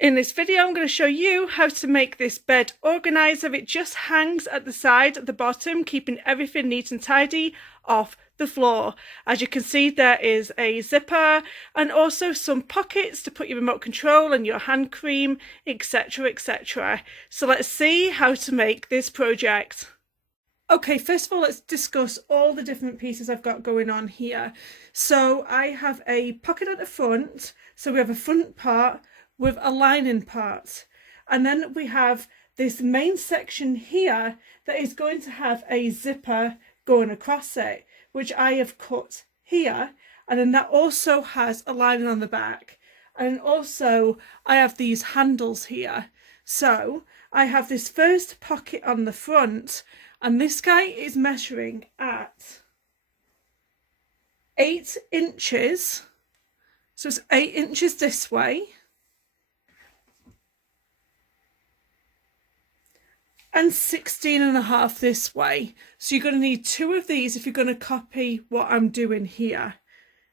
In this video, I'm going to show you how to make this bed organizer. It just hangs at the side at the bottom, keeping everything neat and tidy off the floor. As you can see, there is a zipper and also some pockets to put your remote control and your hand cream, etc, etc. So let's see how to make this project. Okay, first of all, let's discuss all the different pieces I've got going on here. So I have a pocket at the front, so we have a front part with a lining part, and then we have this main section here that is going to have a zipper going across it, which I have cut here, and then that also has a lining on the back, and also I have these handles here. So I have this first pocket on the front, and this guy is measuring at 8 inches, so it's 8 inches this way and 16.5 this way. So you're going to need 2 of these if you're going to copy what I'm doing here.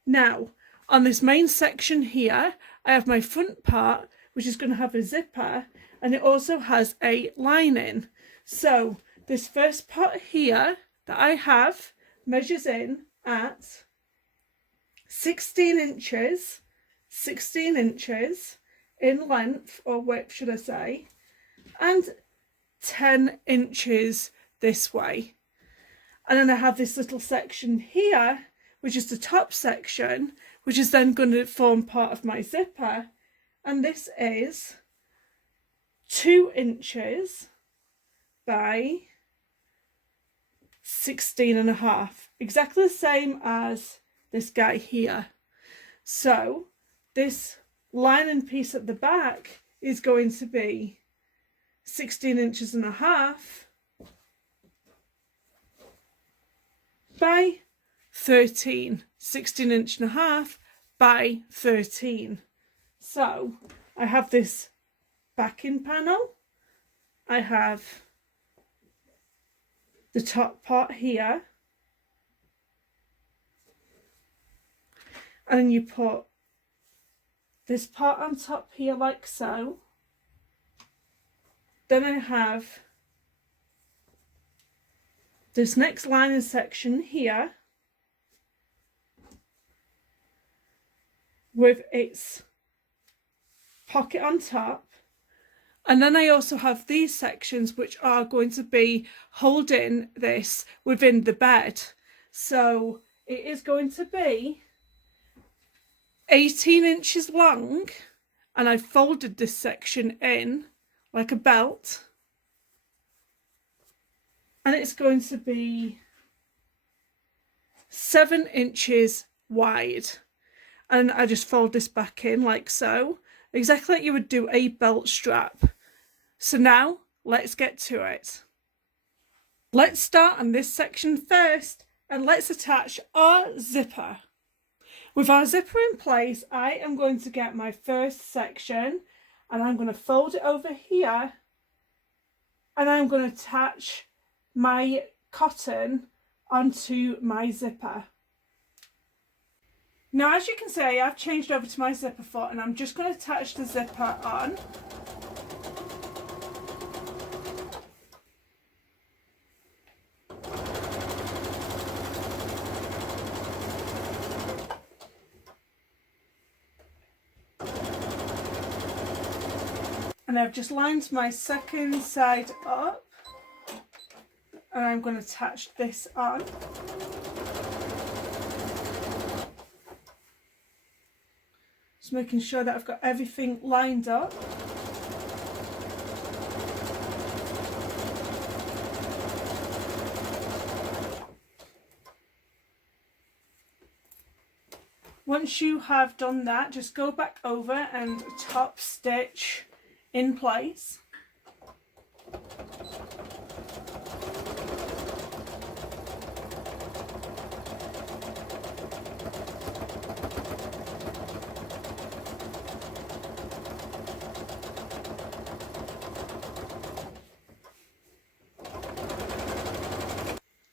Now on this main section here, I have my front part, which is going to have a zipper, and it also has a lining. So this first part here that I have measures in at 16 inches in length, or width should I say, and 10 inches this way. And then I have this little section here, which is the top section, which is then going to form part of my zipper, and this is 2 inches by 16.5, exactly the same as this guy here. So this lining piece at the back is going to be 16.5 inches by 13, 16.5 by 13. So I have this backing panel, I have the top part here, and then you put this part on top here like so. Then I have this next lining section here with its pocket on top, and then I also have these sections which are going to be holding this within the bed. So it is going to be 18 inches long, and I've folded this section in like a belt, and it's going to be 7 inches wide, and I just fold this back in like so, exactly like you would do a belt strap. So now let's get to it. Let's start on this section first, and let's attach our zipper. With our zipper in place, I am going to get my first section, and I'm going to fold it over here, and I'm going to attach my cotton onto my zipper. Now, as you can see, I've changed over to my zipper foot, and I'm just going to attach the zipper on. And I've just lined my second side up, and I'm going to attach this on. Just making sure that I've got everything lined up. Once you have done that, just go back over and top stitch in place.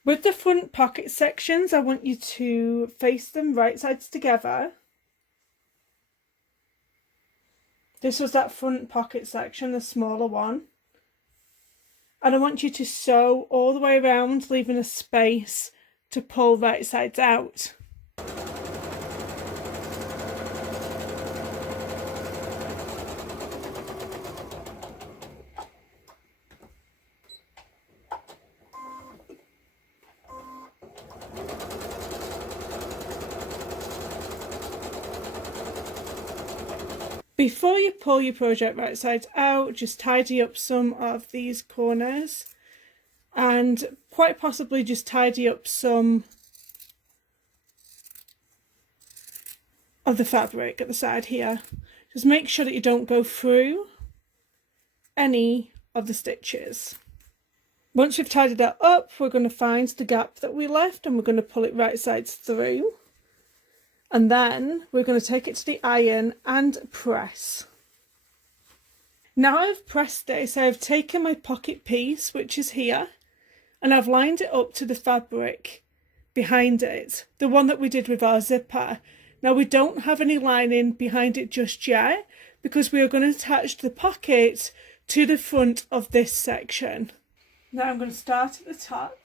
With the front pocket sections, I want you to face them right sides together. This was that front pocket section, the smaller one. And I want you to sew all the way around, leaving a space to pull right sides out. Before you pull your project right sides out, just tidy up some of these corners and quite possibly just tidy up some of the fabric at the side here. Just make sure that you don't go through any of the stitches. Once you've tidied that up, we're going to find the gap that we left and we're going to pull it right sides through. And then we're going to take it to the iron and press. Now I've pressed this, I've taken my pocket piece, which is here, and I've lined it up to the fabric behind it, the one that we did with our zipper. Now we don't have any lining behind it just yet because we are going to attach the pocket to the front of this section. Now I'm going to start at the top.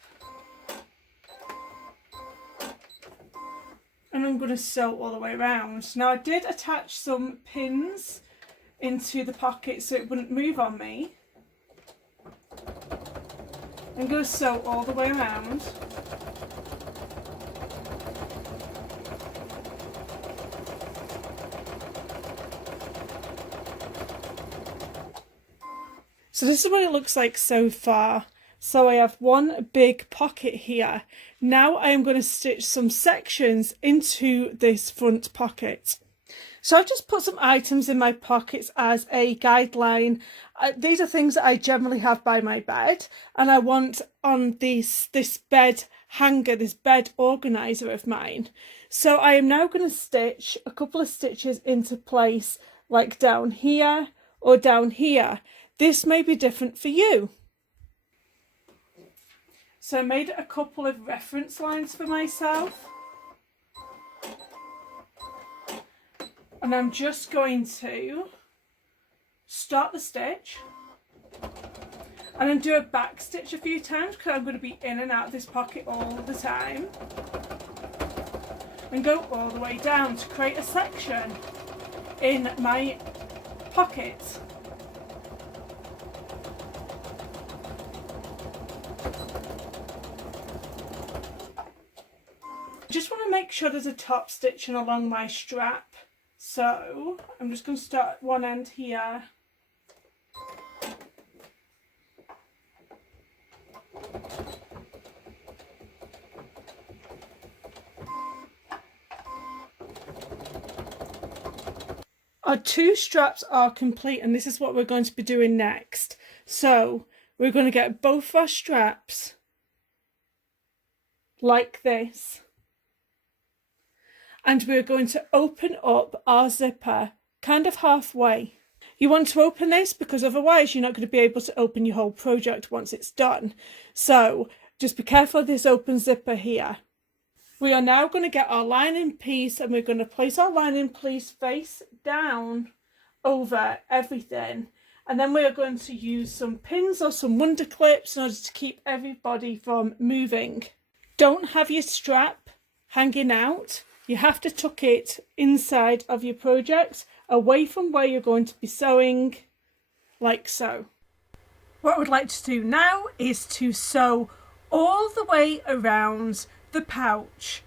And I'm going to sew all the way around. Now I did attach some pins into the pocket so it wouldn't move on me. I'm going to sew all the way around. So this is what it looks like so far. So I have one big pocket here. Now I am going to stitch some sections into this front pocket. So I've just put some items in my pockets as a guideline. These are things that I generally have by my bed, and I want on this bed hanger, this bed organizer of mine. So I am now going to stitch a couple of stitches into place, like down here or down here. This may be different for you. So I made a couple of reference lines for myself. And I'm just going to start the stitch and then do a back stitch a few times because I'm going to be in and out of this pocket all the time. And go all the way down to create a section in my pocket. Just want to make sure there's a top stitching along my strap, so I'm just going to start at one end here. Our two straps are complete and this is what we're going to be doing next. So we're going to get both our straps like this. And we're going to open up our zipper kind of halfway. You want to open this because otherwise you're not going to be able to open your whole project once it's done. So just be careful of this open zipper here. We are now going to get our lining piece and we're going to place our lining piece face down over everything. And then we are going to use some pins or some wonder clips in order to keep everybody from moving. Don't have your strap hanging out. You have to tuck it inside of your project, away from where you're going to be sewing, like so. What I would like to do now is to sew all the way around the pouch.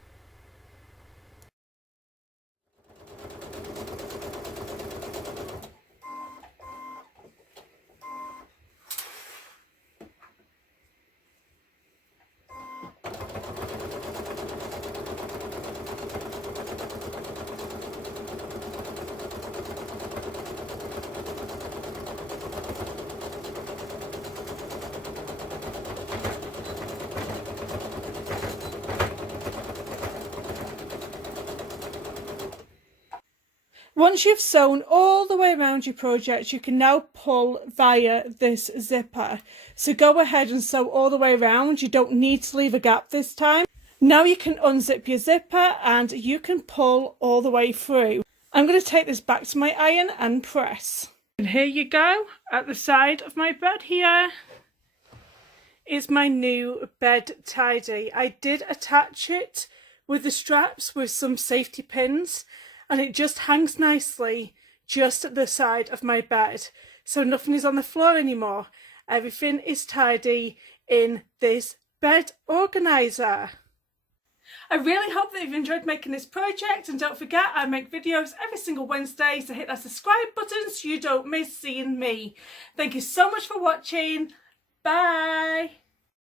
Once you've sewn all the way around your project, you can now pull via this zipper. So go ahead and sew all the way around. You don't need to leave a gap this time. Now you can unzip your zipper and you can pull all the way through. I'm going to take this back to my iron and press. And here you go, at the side of my bed here is my new bed tidy. I did attach it with the straps with some safety pins, and it just hangs nicely just at the side of my bed. So nothing is on the floor anymore. Everything is tidy in this bed organizer. I really hope that you've enjoyed making this project, and don't forget I make videos every single Wednesday, so hit that subscribe button so you don't miss seeing me. Thank you so much for watching. Bye!